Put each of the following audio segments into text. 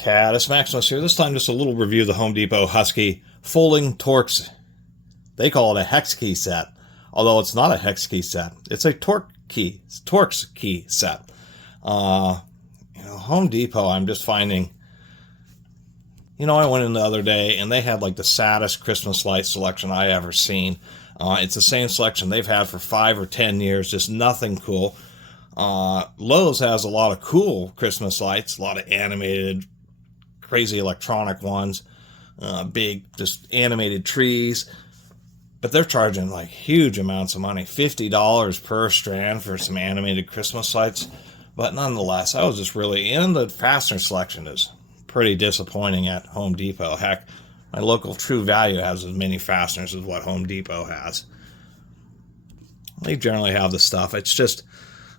Catus, Maximus here. This time just a little review of the Home Depot Husky folding Torx. They call it a hex key set, although it's not a hex key set. It's a Torx key set. Home Depot, I'm just finding, I went in the other day and they had like the saddest Christmas light selection I ever seen. It's the same selection they've had for 5 or 10 years, just nothing cool. Lowe's has a lot of cool Christmas lights, a lot of animated, crazy electronic ones, big, just animated trees. But they're charging like huge amounts of money, $50 per strand for some animated Christmas lights. But nonetheless, I was just really in. The fastener selection is pretty disappointing at Home Depot. Heck, my local True Value has as many fasteners as what Home Depot has. They generally have the stuff. It's just,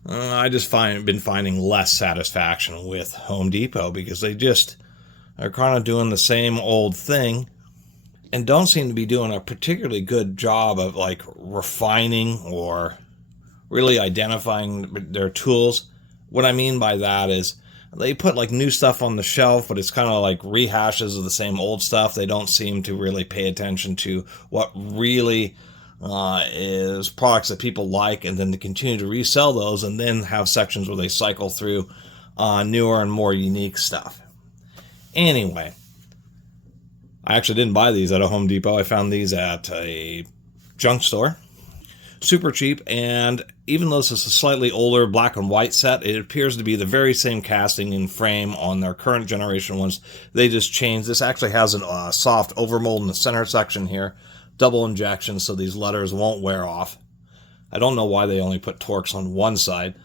I just been finding less satisfaction with Home Depot because they just are kind of doing the same old thing and don't seem to be doing a particularly good job of like refining or really identifying their tools. What I mean by that is they put like new stuff on the shelf, but it's kind of like rehashes of the same old stuff. They don't seem to really pay attention to what really is products that people like, and then to continue to resell those and then have sections where they cycle through newer and more unique stuff. Anyway, I actually didn't buy these at a Home Depot. I found these at a junk store. Super cheap, and even though this is a slightly older black and white set, it appears to be the very same casting and frame on their current generation ones. They just changed. This actually has a soft overmold in the center section here. Double injection, so these letters won't wear off. I don't know why they only put Torx on one side.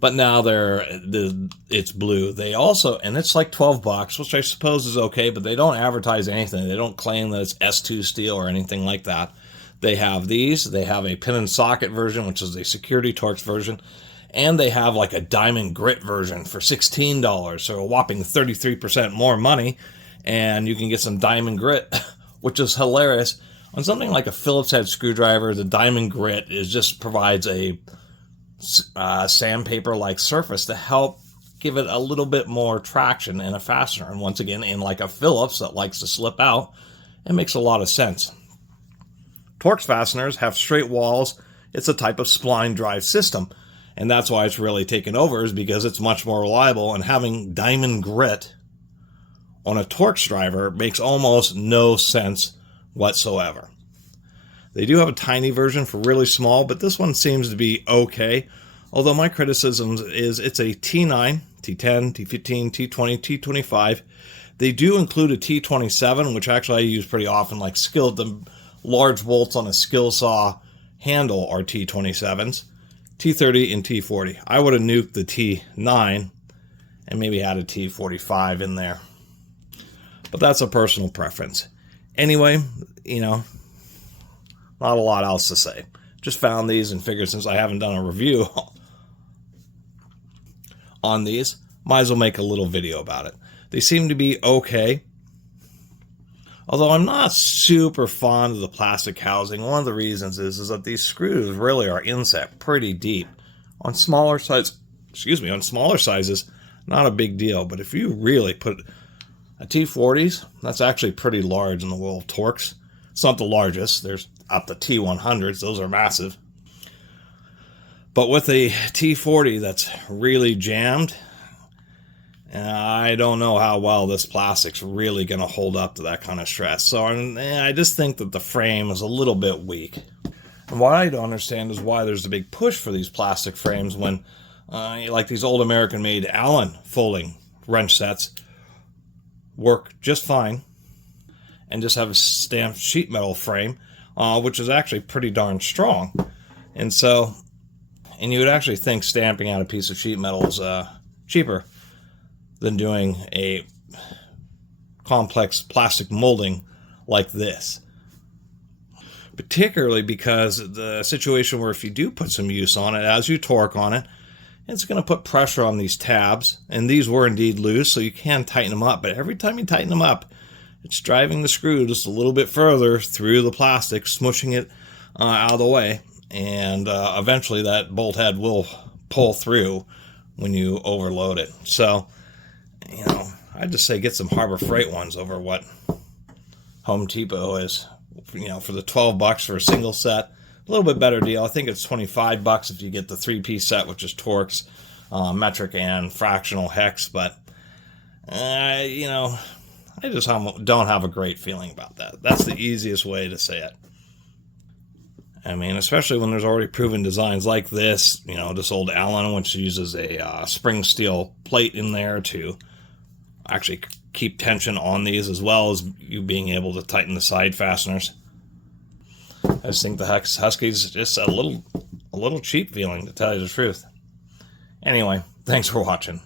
But now it's blue. They also, and it's like $12, which I suppose is okay, but they don't advertise anything. They don't claim that it's S2 steel or anything like that. They have these. They have a pin and socket version, which is a security Torx version. And they have like a diamond grit version for $16, so a whopping 33% more money. And you can get some diamond grit, which is hilarious. On something like a Phillips head screwdriver, the diamond grit just provides a sandpaper-like surface to help give it a little bit more traction and a fastener. And once again, in like a Phillips that likes to slip out, it makes a lot of sense. Torx fasteners have straight walls. It's a type of spline drive system, and that's why it's really taken over, is because it's much more reliable, and having diamond grit on a Torx driver makes almost no sense whatsoever. They do have a tiny version for really small, but this one seems to be okay. Although my criticism is it's a T9, T10, T15, T20, T25. They do include a T27, which actually I use pretty often, like the large bolts on a skill saw handle are T27s, T30 and T40. I would have nuked the T9 and maybe had a T45 in there. But that's a personal preference. Anyway, not a lot else to say. Just found these and figured since I haven't done a review on these, might as well make a little video about it. They seem to be okay. Although I'm not super fond of the plastic housing. One of the reasons is that these screws really are inset pretty deep. On smaller sizes, not a big deal. But if you really put a T40s, that's actually pretty large in the world of Torx. It's not the largest. There's up to T100s. Those are massive. But with a T40 that's really jammed, I don't know how well this plastic's really going to hold up to that kind of stress. So I just think that the frame is a little bit weak. And what I don't understand is why there's a big push for these plastic frames when, like these old American-made Allen folding wrench sets, work just fine and just have a stamped sheet metal frame, which is actually pretty darn strong. And you would actually think stamping out a piece of sheet metal is cheaper than doing a complex plastic molding like this. Particularly because the situation where if you do put some use on it, as you torque on it, it's going to put pressure on these tabs, and these were indeed loose, so you can tighten them up, but every time you tighten them up, it's driving the screw just a little bit further through the plastic, smushing it out of the way, and eventually that bolt head will pull through when you overload it. So, I'd just say get some Harbor Freight ones over what Home Depot is. You know, for the $12 for a single set, a little bit better deal. I think it's $25 if you get the 3-piece set, which is Torx, metric, and fractional hex. But you know, I just don't have a great feeling about that. That's the easiest way to say it. I mean, especially when there's already proven designs like this, you know, this old Allen, which uses a spring steel plate in there to actually keep tension on these, as well as you being able to tighten the side fasteners. I just think the Husky's just a little cheap feeling, to tell you the truth. Anyway, thanks for watching.